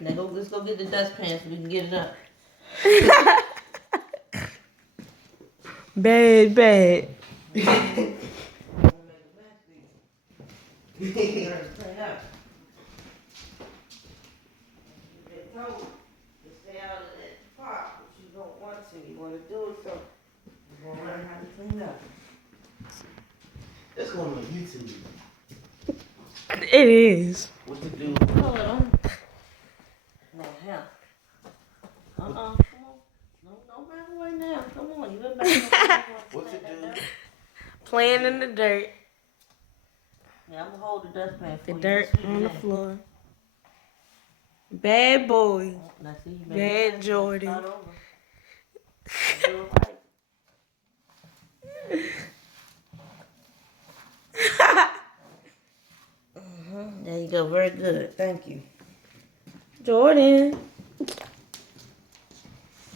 Now let's go get the dustpan so we can get it up. Bad, bad. Clean up. They told to stay out of that park, but you don't want to. You want to do it, so you're going to learn how to clean up. That's going on YouTube. It is. What to do? Hold on. No, hell. Come on. No, don't back away now. Come on, you been back away. What to do? Playing in the dirt. Yeah, I'm going to hold the dustpan for The you. dirt Sweep on it the in. floor. Bad boy. Now see, you Bad Jordan. Start over. Do it right. There you go. Very good. Thank you. Jordan.